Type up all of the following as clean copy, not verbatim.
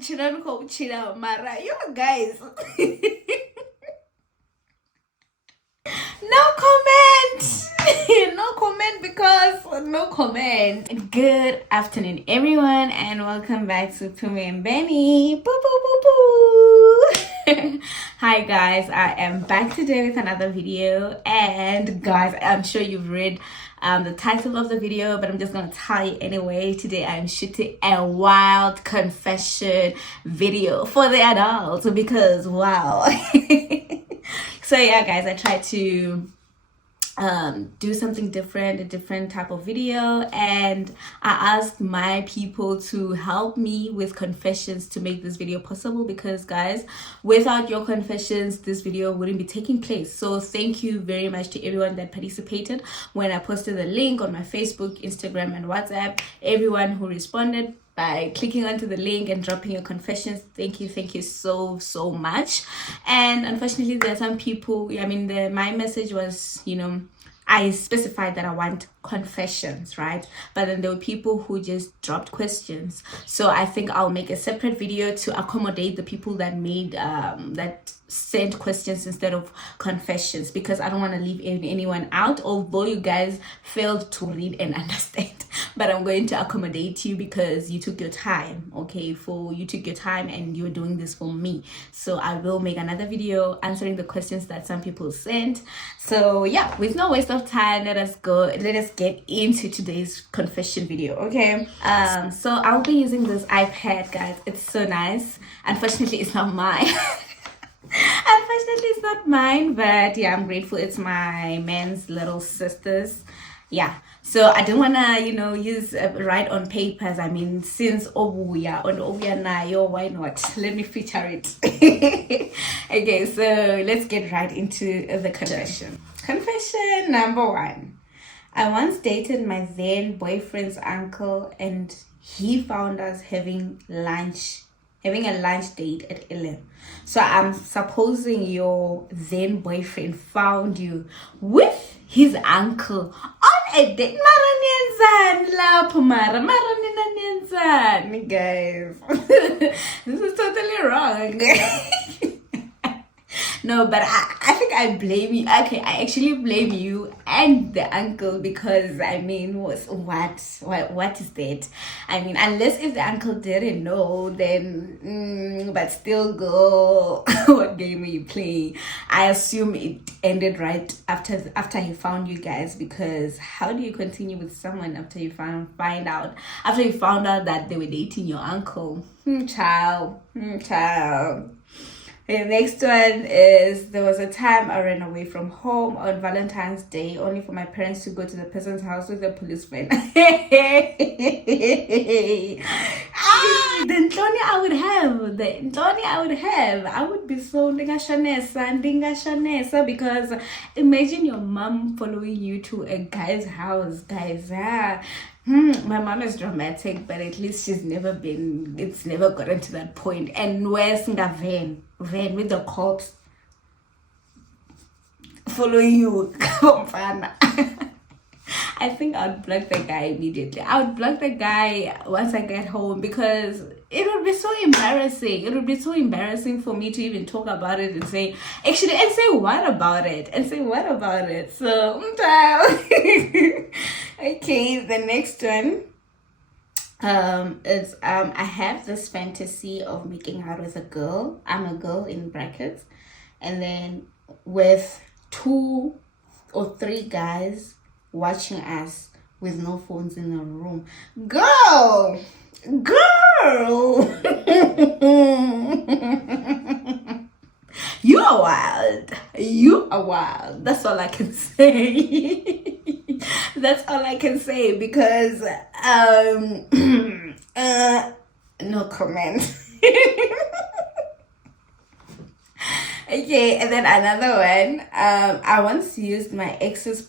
kuchira mara. You guys. No comment. No comment because no comment. Good afternoon, everyone, and welcome back to Pumi and Benny. Boo, boo, boo, boo. Hi guys, I am back today with another video, and guys, I'm sure you've read the title of the video, but I'm just gonna tell you anyway. Today I'm shooting a wild confession video for the adults because wow. So yeah guys, I tried to do something different, a different type of video, and I asked my people to help me with confessions to make this video possible, because guys, without your confessions this video wouldn't be taking place. So thank you very much to everyone that participated when I posted the link on my Facebook, Instagram and WhatsApp. Everyone who responded by clicking onto the link and dropping your confessions, thank you so much. And unfortunately there are some people, my message was, I specified that I want confessions, right? But then there were people who just dropped questions. So I think I'll make a separate video to accommodate the people that made that sent questions instead of confessions, because I don't want to leave anyone out, although you guys failed to read and understand. But I'm going to accommodate you because you took your time, okay? You took your time and you're doing this for me. So I will make another video answering the questions that some people sent. So yeah, with no waste of time, let us get into today's confession video, okay? So I'll be using this iPad, guys. It's so nice. Unfortunately, it's not mine. Unfortunately, it's not mine, but yeah, I'm grateful. It's my man's little sister's. Yeah, so I didn't want to, use write on papers. Since Obuya on Obuya Nayo, why not? Let me feature it. Okay, so let's get right into the confession. Confession number 1. I once dated my then boyfriend's uncle, and he found us having a lunch date at 11. So I'm supposing your then boyfriend found you with his uncle on a date. Guys. This is totally wrong. No, but I think I blame you. Okay, I actually blame you and the uncle, because what is that? Unless if the uncle didn't know, then but still, go. What game are you playing? I assume it ended right after he found you guys, because how do you continue with someone after you found out that they were dating your uncle? Child. The next one is, there was a time I ran away from home on Valentine's Day only for my parents to go to the person's house with a policeman. The Ntloni I would have. I would be so ndingashanesa, because imagine your mom following you to a guy's house, guys. My mom is dramatic, but at least it's never gotten to that point. And where's the van with the cops following you? I think I would block the guy immediately. I would block the guy once I get home, because it would be so embarrassing. It would be so embarrassing for me to even talk about it and say what about it. So, okay, the next one is I have this fantasy of making out with a girl. I'm a girl in brackets, and then with 2 or 3 guys watching us with no phones in the room. Girl. You are wild. That's all I can say. That's all I can say, because no comment. Okay, and then another one. I once used my ex's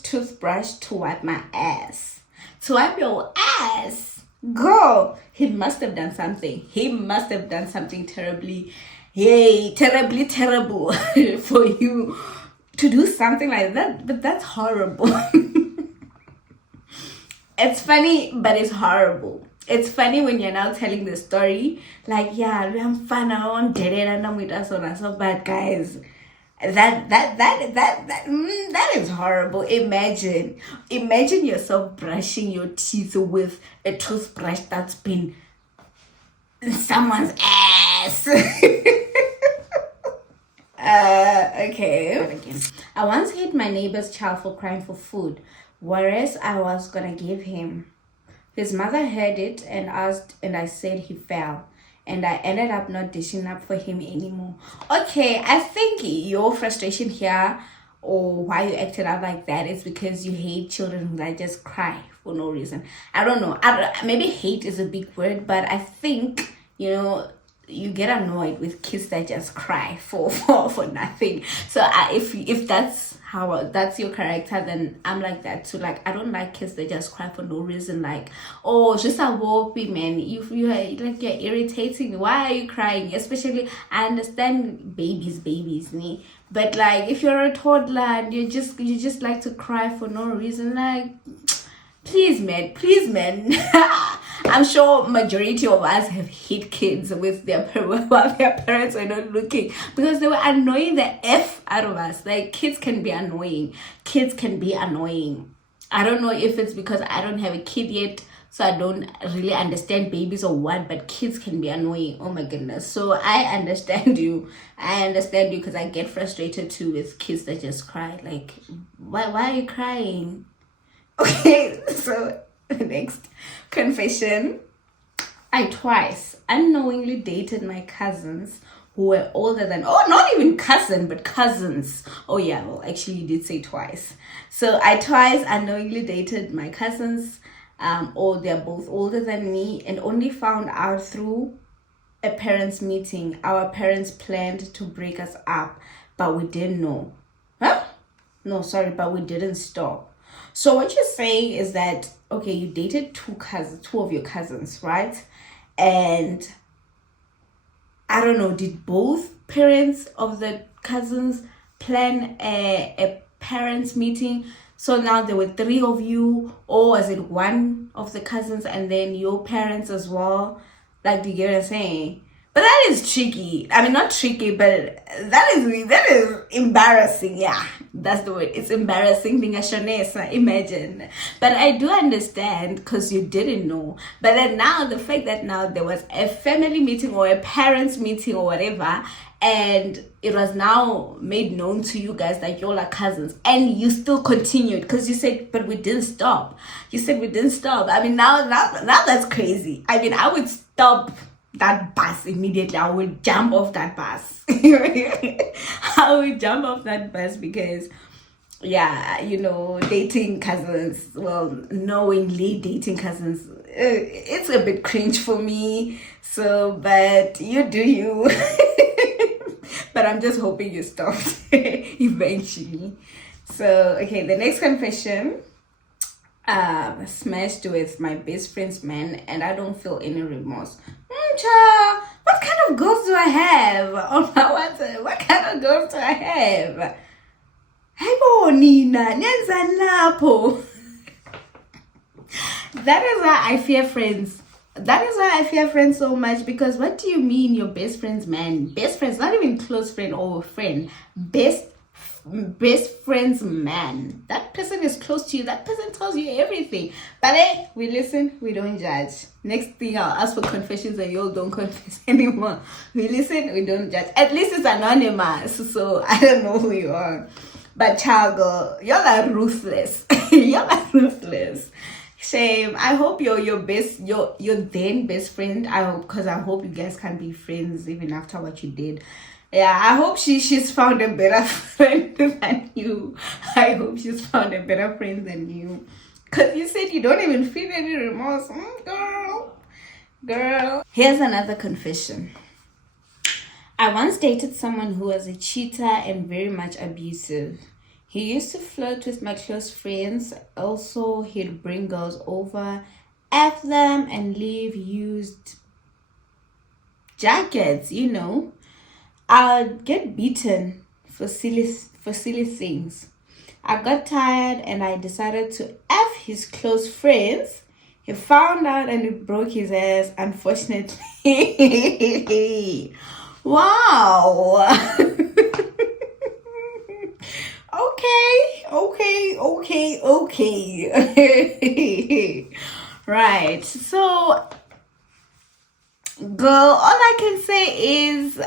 toothbrush to wipe my ass. To wipe your ass, girl. He must have done something. Terribly terrible for you to do something like that. But that's horrible. It's funny, but it's horrible. it's funny when you're now telling the story, like, yeah, I'm fine, I won't did it, and I'm with us on us, but guys, that is horrible. Imagine yourself brushing your teeth with a toothbrush that's been in someone's ass. Okay. Again, I once hit my neighbor's child for crying for food, whereas I was gonna give him. His mother heard it and asked, and I said he fell. And I ended up not dishing up for him anymore. Okay, I think your frustration here, or why you acted out like that, is because you hate children that just cry for no reason. I don't know. Maybe hate is a big word, but I think, you get annoyed with kids that just cry for nothing. So if that's your character, then I'm like that too. Like, I don't like kids that just cry for no reason. Like, oh, just a whoopee, man. You're irritating me. Why are you crying? Especially, I understand babies me, but like, if you're a toddler and you just like to cry for no reason, like, please man. I'm sure majority of us have hit kids with while their parents were not looking, because they were annoying the F out of us. Like, kids can be annoying. I don't know if it's because I don't have a kid yet, so I don't really understand babies or what, but kids can be annoying. Oh my goodness. So I understand you because I get frustrated too with kids that just cry. Like, why are you crying? Okay, so the next confession. I twice unknowingly dated my cousins who were older than, not even cousin, but cousins. Oh yeah, well, actually you did say twice. So I twice unknowingly dated my cousins, or they're both older than me, and only found out through a parents' meeting. Our parents planned to break us up, but we didn't know. But we didn't stop. So what you're saying is that, okay, you dated two of your cousins, right? And I don't know, did both parents of the cousins plan a parents meeting? So now there were three of you, or was it one of the cousins and then your parents as well? Like, do you get what I'm saying? But that is tricky. I mean, not tricky, but that is embarrassing. Yeah, that's the word. It's embarrassing. Imagine. But I do understand because you didn't know. But then now, the fact that now there was a family meeting or a parents meeting or whatever, and it was now made known to you guys that you're like cousins, and you still continued because you said, but we didn't stop. You said we didn't stop. I mean, now that's crazy. I mean, I would stop that bus immediately. I would jump off that bus. I would jump off that bus because, yeah, dating cousins, knowingly dating cousins, it's a bit cringe for me. So, but you do you. But I'm just hoping you stopped eventually. So, okay, the next confession. Smashed with my best friend's man, and I don't feel any remorse. Child, what kind of girls do I have on my WhatsApp? What kind of girls do I have? Hey, Nina, lapho. That is why I fear friends. That is why I fear friends so much, because what do you mean your best friend's man? Best friends, not even close friend or friend. Best friend's man. That person is close to you. That person tells you everything. But hey, we listen, we don't judge. Next thing, I'll ask for confessions and y'all don't confess anymore. We listen, we don't judge. At least it's anonymous, so I don't know who you are. But child girl, y'all are ruthless. Y'all are ruthless. Shame. I hope your then best friend. I hope you guys can be friends even after what you did. Yeah, I hope she's found a better friend than you. I hope she's found a better friend than you. Because you said you don't even feel any remorse. Girl. Here's another confession. I once dated someone who was a cheater and very much abusive. He used to flirt with my close friends. Also, he'd bring girls over, F them, and leave used jackets, I'd get beaten for silly things. I got tired and I decided to F his close friends. He found out and it broke his ass, unfortunately. Wow. Okay. Right. So, girl, all I can say is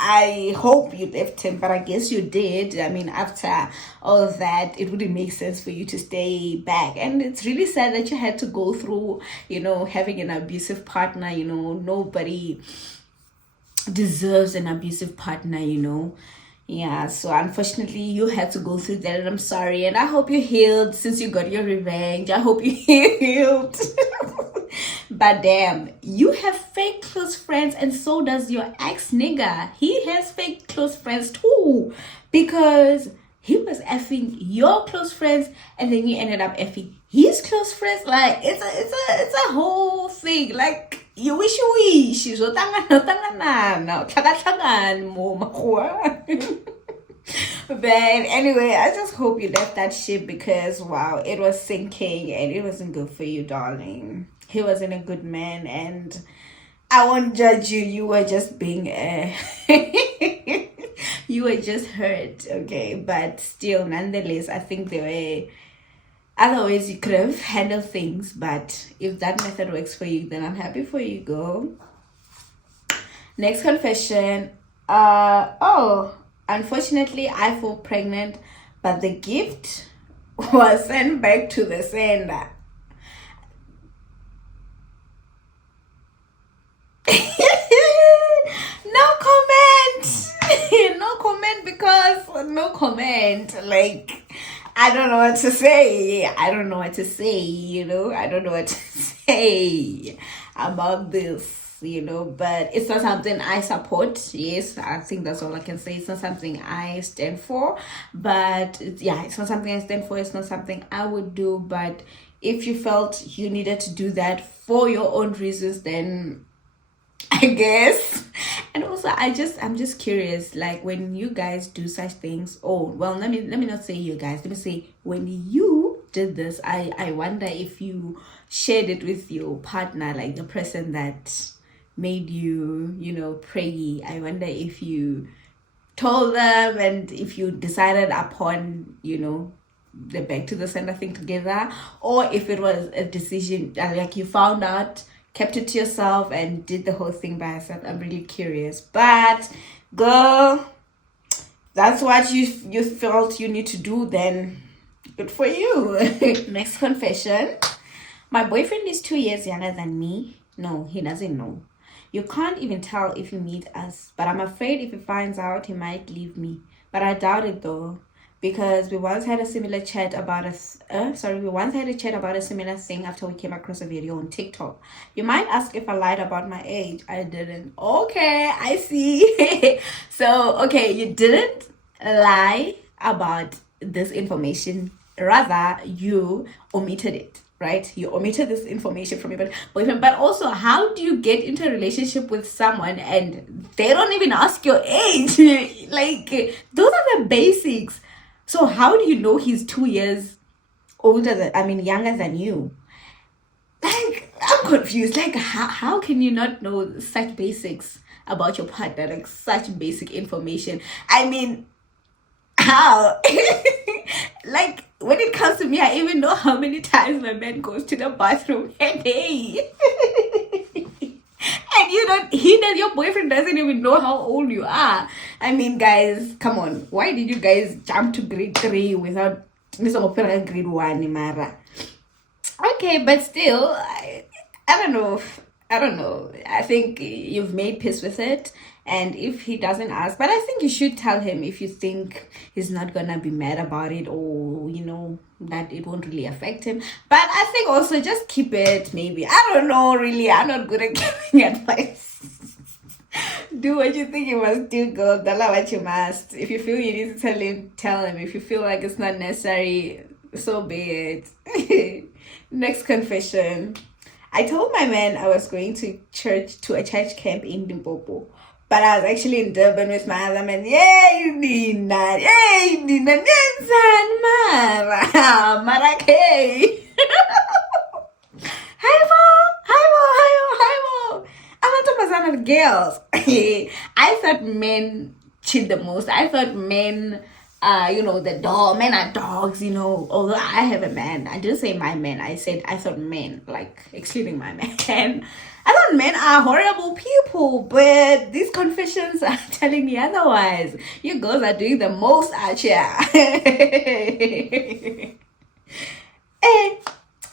I hope you left him, but I guess you did. I mean, after all of that, it wouldn't make sense for you to stay back. And it's really sad that you had to go through, having an abusive partner. Nobody deserves an abusive partner. Yeah, so unfortunately you had to go through that, and I'm sorry, and I hope you healed since you got your revenge. I hope you healed. But damn, you have fake close friends, and so does your ex nigga. He has fake close friends too, because he was effing your close friends, and then you ended up effing his close friends. Like it's a whole thing. Like you wish. So but anyway, I just hope you left that shit, because wow, it was sinking and it wasn't good for you, darling. He wasn't a good man, and I won't judge you. You were just being you were just hurt, okay? But still, nonetheless, I think there were other ways you could have handled things. But if that method works for you, then I'm happy for you, girl. Next confession. Unfortunately, I fell pregnant, but the gift was sent back to the sender. No comment. No comment, because no comment. Like, I don't know what to say. I don't know what to say about this. But it's not something I support. Yes, I think that's all I can say. It's not something I stand for, but it's not something I stand for. It's not something I would do. But if you felt you needed to do that for your own reasons, then I guess. And also, I'm just curious, like, when you guys do such things. Let me not say you guys, let me say when you did this, I wonder if you shared it with your partner, like the person that made you preggy. I wonder if you told them, and if you decided upon the back to the center thing together, or if it was a decision like you found out, kept it to yourself, and did the whole thing by yourself. I'm really curious. But girl, that's what you felt you need to do, then good for you. Next confession. My boyfriend is 2 years younger than me. No, he doesn't know. You can't even tell if you meet us, but I'm afraid if he finds out, he might leave me. But I doubt it though, because we once had a similar chat about a similar thing after we came across a video on TikTok. You might ask if I lied about my age. I didn't. Okay, I see. So, okay, you didn't lie about this information. Rather, you omitted it. Right? You omitted this information from your boyfriend. But also, how do you get into a relationship with someone and they don't even ask your age? Like, those are the basics. So how do you know he's 2 years younger than you? Like, I'm confused. Like, how can you not know such basics about your partner? Like, such basic information. I mean, how? Like, when it comes to me, I even know how many times my man goes to the bathroom a day. And your boyfriend doesn't even know how old you are. I mean, guys, come on. Why did you guys jump to grade 3 without grade 1, Mara? Okay, but still, I don't know. I think you've made peace with it. And if he doesn't ask, but I think you should tell him if you think he's not gonna be mad about it, or that it won't really affect him. But I think also just keep it, maybe. I don't know, really. I'm not good at giving advice. Do what you think you must do, girl. Don't know what you must. If you feel you need to tell him. If you feel like it's not necessary, so be it. Next confession. I told my man I was going to a church camp in Limpopo, but I was actually in Durban with my other man. Yay, Nina! Mara! Marakay! High I thought men cheat the most. I thought men, men are dogs, although I have a man. I didn't say my man. I said I thought men, like excluding my man. I thought men are horrible people, but these confessions are telling me otherwise. You girls are doing the most out here.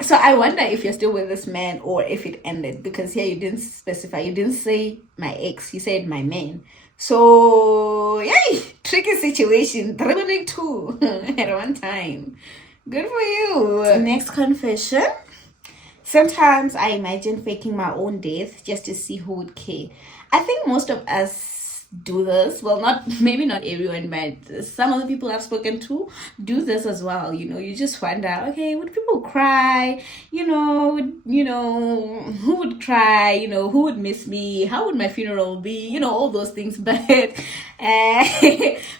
So I wonder if you're still with this man or if it ended, because here you didn't specify. You didn't say my ex. You said my man. So yay, tricky situation. Dribbling two at one time. Good for you. Next confession. Sometimes I imagine faking my own death just to see who would care. I think most of us do this. Well, maybe not everyone, but some of the people I've spoken to do this as well. You just wonder, okay, would people cry? Who would cry? Who would miss me? How would my funeral be? All those things. But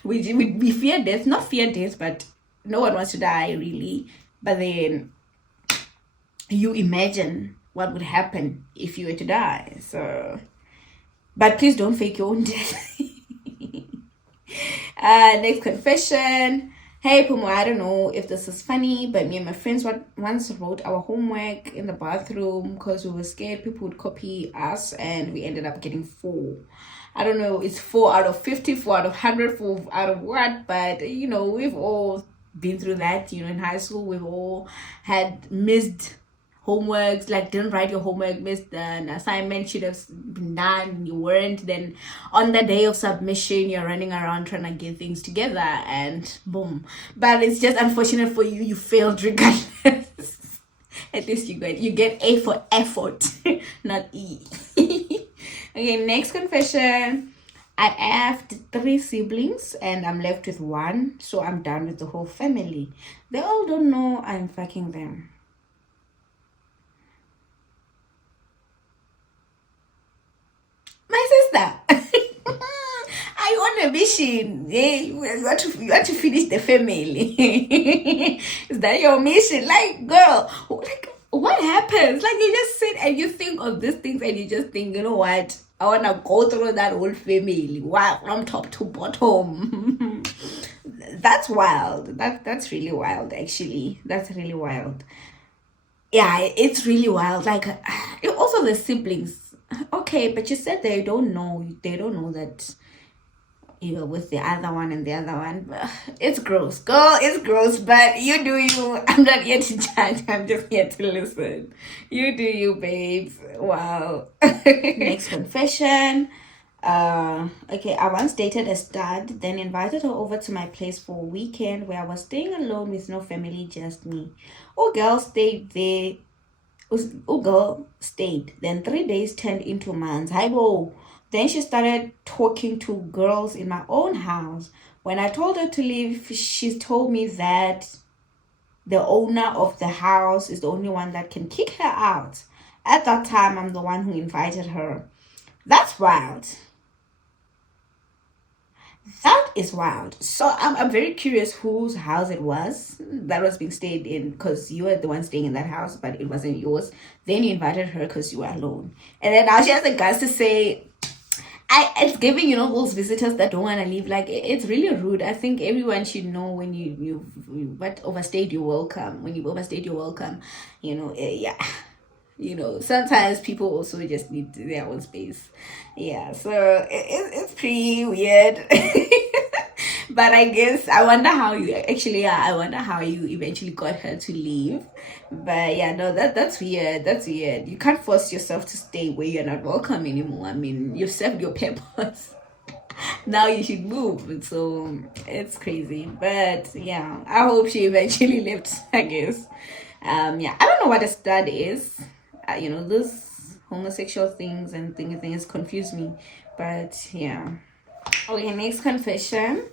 we fear death, not fear death, but no one wants to die really. But then you imagine what would happen if you were to die. So, but please don't fake your own death. Next confession. Hey Pumo, I don't know if this is funny, but me and my friends once wrote our homework in the bathroom because we were scared people would copy us, and we ended up getting 4. I don't know, it's 4 out of 50, 4 out of 100, 4 out of what, but we've all been through that. In high school, we've all had missed homeworks, like didn't write your homework, missed an assignment should have been done, you weren't, then on the day of submission you're running around trying to get things together and boom. But it's just unfortunate for you, you failed regardless. At least you get A for effort, not E. Okay, next confession. I have 3 siblings and I'm left with 1, so I'm done with the whole family. They all don't know I'm fucking them. My sister, are you on a mission? Yeah, you want to finish the family. Is that your mission? Like, girl, what happens? Like, you just sit and you think of these things and you just think, you know what? I want to go through that whole family. Wow, from top to bottom. That's wild. That's really wild, actually. That's really wild. Yeah, it's really wild. Like, also the siblings. Okay, but you said they don't know that you were with the other one and the other one. It's gross, girl. It's gross, but you do you. I'm not here to judge. I'm just here to listen. You do you, babes. Wow. Next confession. Okay, I once dated a stud, then invited her over to my place for a weekend where I was staying alone with no family, just me. Oh, girl stayed there. Girl stayed. Then 3 days turned into months. Hi, bo. Then she started talking to girls in my own house. When I told her to leave, she told me that the owner of the house is the only one that can kick her out. At that time, I'm the one who invited her. That's wild. That is wild. So I'm very curious whose house it was that was being stayed in, because you were the one staying in that house, but it wasn't yours. Then you invited her because you were alone. And then now she has the guts to say, it's giving, those visitors that don't want to leave. Like, it's really rude. I think everyone should know when you overstayed your welcome. When you overstayed your welcome, yeah. Sometimes people also just need their own space. Yeah, so it's pretty weird. But I guess I wonder how you eventually got her to leave. But yeah, no, that's weird. That's weird. You can't force yourself to stay where you're not welcome anymore. I mean, you've served your purpose. Now you should move. So it's crazy. But yeah, I hope she eventually left, I guess. Yeah, I don't know what a stud is. This homosexual things and things confuse me, but yeah. Okay, next confession.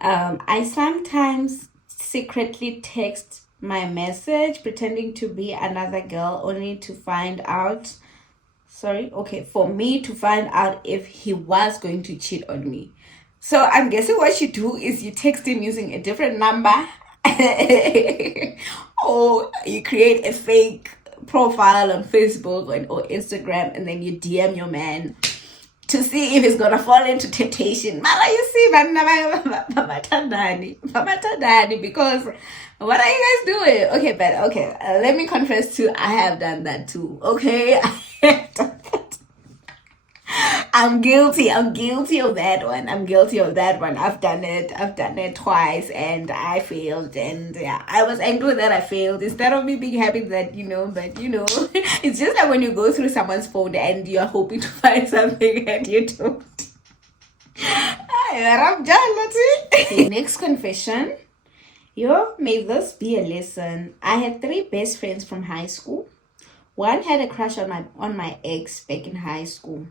I sometimes secretly text my message pretending to be another girl, only to find out for me to find out if he was going to cheat on me. So I'm guessing what you do is you text him using a different number or you create a fake profile on Facebook or Instagram, and then you DM your man to see if he's gonna fall into temptation. Mara, you see, because what are you guys doing? Okay, but okay, let me confess too, I have done that too. Okay, I'm guilty of that one. I've done it twice and I failed, and yeah, I was angry that I failed instead of me being happy that but it's just like when you go through someone's phone and you're hoping to find something and you don't. I'm jealous. Next confession. May this be a lesson. I had 3 best friends from high school. One had a crush on my ex back in high school.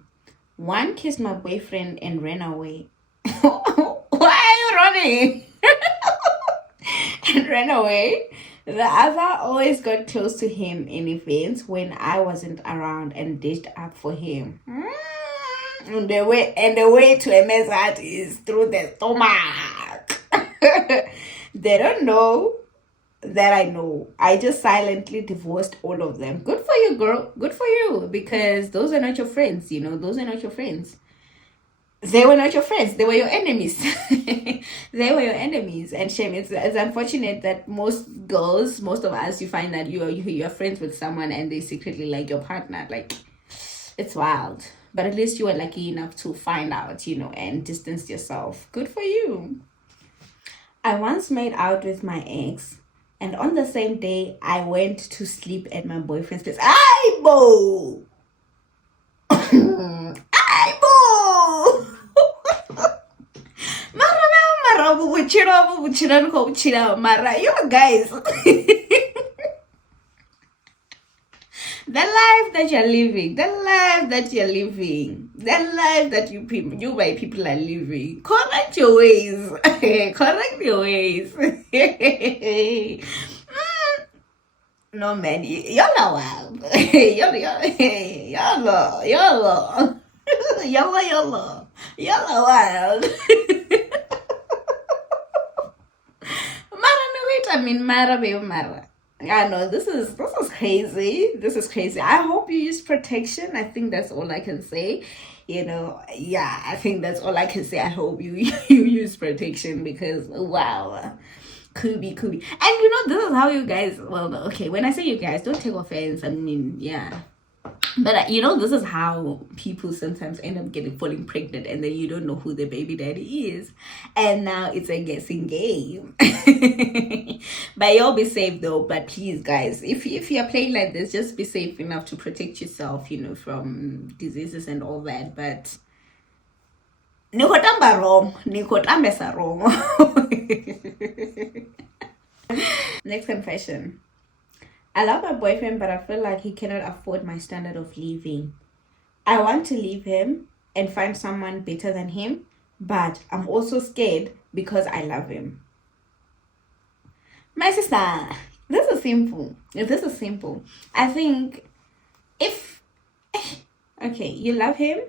One kissed my boyfriend and ran away. Why are you running? And ran away. The other always got close to him in events when I wasn't around and dished up for him. And the way to a man's heart is through the stomach. They don't know that I know. I just silently divorced all of them. Good for you, girl. Good for you. Because those are not your friends, those are not your friends. They were not your friends. They were your enemies. They were your enemies. And shame. It's unfortunate that most of us, you find that you're friends with someone and they secretly like your partner. Like, it's wild. But at least you were lucky enough to find out, and distance yourself. Good for you. I once made out with my ex, and on the same day, I went to sleep at my boyfriend's place. Aibo! Aibo! Mara, you guys. The life that you're living, the life that you by people are living. Correct your ways. Correct your ways. No, man, y'all are wild. Y'all are wild. Mara. I know this is crazy. This is crazy. I hope you use protection. I think that's all I can say. I think that's all I can say. I hope you use protection because wow. Could be. And this is how you guys, okay, when I say you guys, don't take offense. I mean, yeah. But this is how people sometimes end up falling pregnant, and then you don't know who the baby daddy is, and now it's a guessing game. But you'll be safe though. But please, guys, if you're playing like this, just be safe enough to protect yourself, from diseases and all that. But wrong. Next confession. I love my boyfriend, but I feel like he cannot afford my standard of living. I want to leave him and find someone better than him, but I'm also scared because I love him. My sister, this is simple. I think okay, you love him,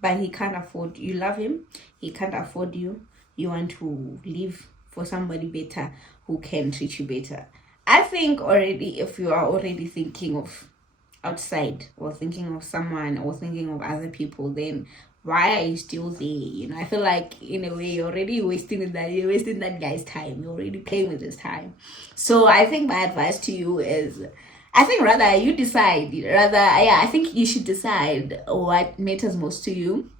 but he can't afford you. Love him, he can't afford you. You want to live for somebody better who can treat you better. I think already, if you are already thinking of outside or thinking of someone or thinking of other people, then why are you still there? I feel like in a way you're already wasting that guy's time. You're already playing with his time. So I think my advice to you is, I think rather you decide. I think you should decide what matters most to you.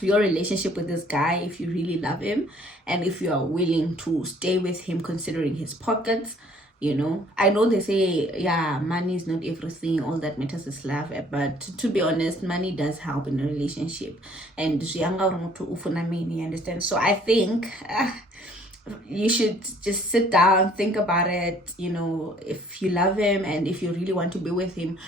Your relationship with this guy, if you really love him, and if you are willing to stay with him considering his pockets. I know they say, money is not everything. All that matters is love. But to be honest, money does help in a relationship. And you understand? So I think you should just sit down, think about it. If you love him and if you really want to be with him,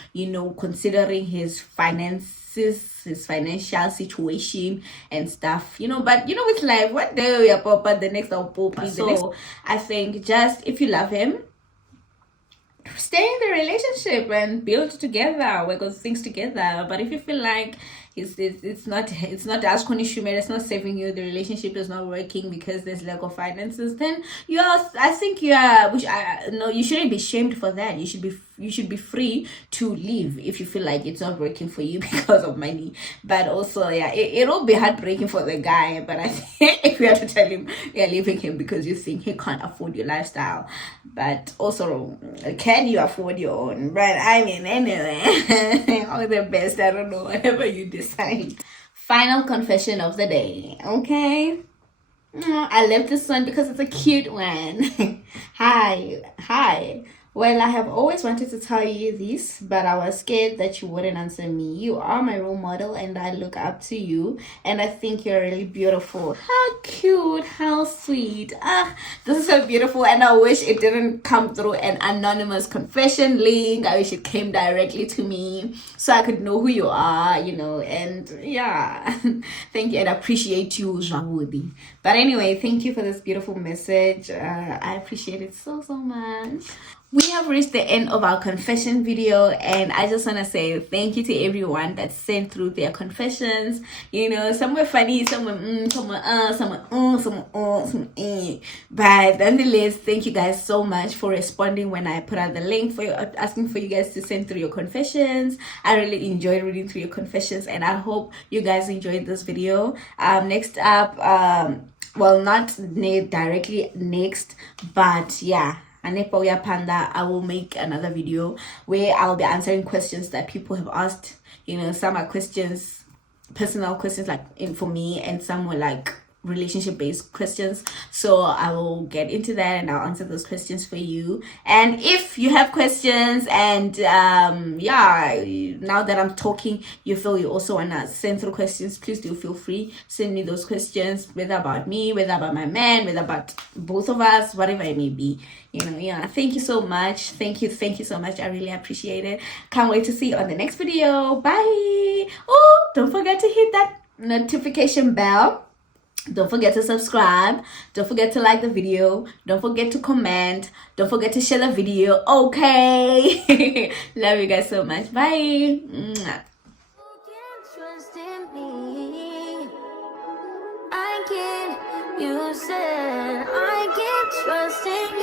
considering his finances, his financial situation and stuff, but with life, one day we are papa, the next I'll pop. So I think just if you love him, stay in the relationship and build together, work on things together. But if you feel like it's not as consumer, it's not saving you, the relationship is not working because there's lack of finances, then I think you are, which I no, you shouldn't be shamed for that. You should be free to leave if you feel like it's not working for you because of money. But also, yeah, it'll be heartbreaking for the guy. But I think if you have to tell him you're leaving him because you think he can't afford your lifestyle, but also, can you afford your own? But I mean, anyway, all the best. I don't know, whatever you decide. Final confession of the day. Okay. I love this one because it's a cute one. Hi. Well, I have always wanted to tell you this, but I was scared that you wouldn't answer me. You are my role model, and I look up to you, and I think you're really beautiful. How cute, how sweet. This is so beautiful, and I wish it didn't come through an anonymous confession link. I wish it came directly to me so I could know who you are, and yeah. Thank you, and I appreciate you, Jawudi. But anyway, thank you for this beautiful message. I appreciate it so much. We have reached the end of our confession video, and I just want to say thank you to everyone that sent through their confessions. Some were funny, some were some were but nonetheless, thank you guys so much for responding when I put out the link for asking for you guys to send through your confessions. I really enjoyed reading through your confessions, and I hope you guys enjoyed this video. Next up, well, not directly next, but yeah, Anepoya Panda, I will make another video where I'll be answering questions that people have asked. Some are questions, personal questions, like for me, and some were like relationship based questions. So I will get into that and I'll answer those questions for you. And if you have questions and yeah, now that I'm talking, you feel you also want to send through questions, please do feel free, send me those questions, whether about me, whether about my man, whether about both of us, whatever it may be. Yeah, thank you so much. Thank you so much. I really appreciate it. Can't wait to see you on the next video. Bye. Oh, don't forget to hit that notification bell. Don't forget to subscribe. Don't forget to like the video. Don't forget to comment. Don't forget to share the video. Okay. Love you guys so much. Bye. Mwah. You said I can't trust in you.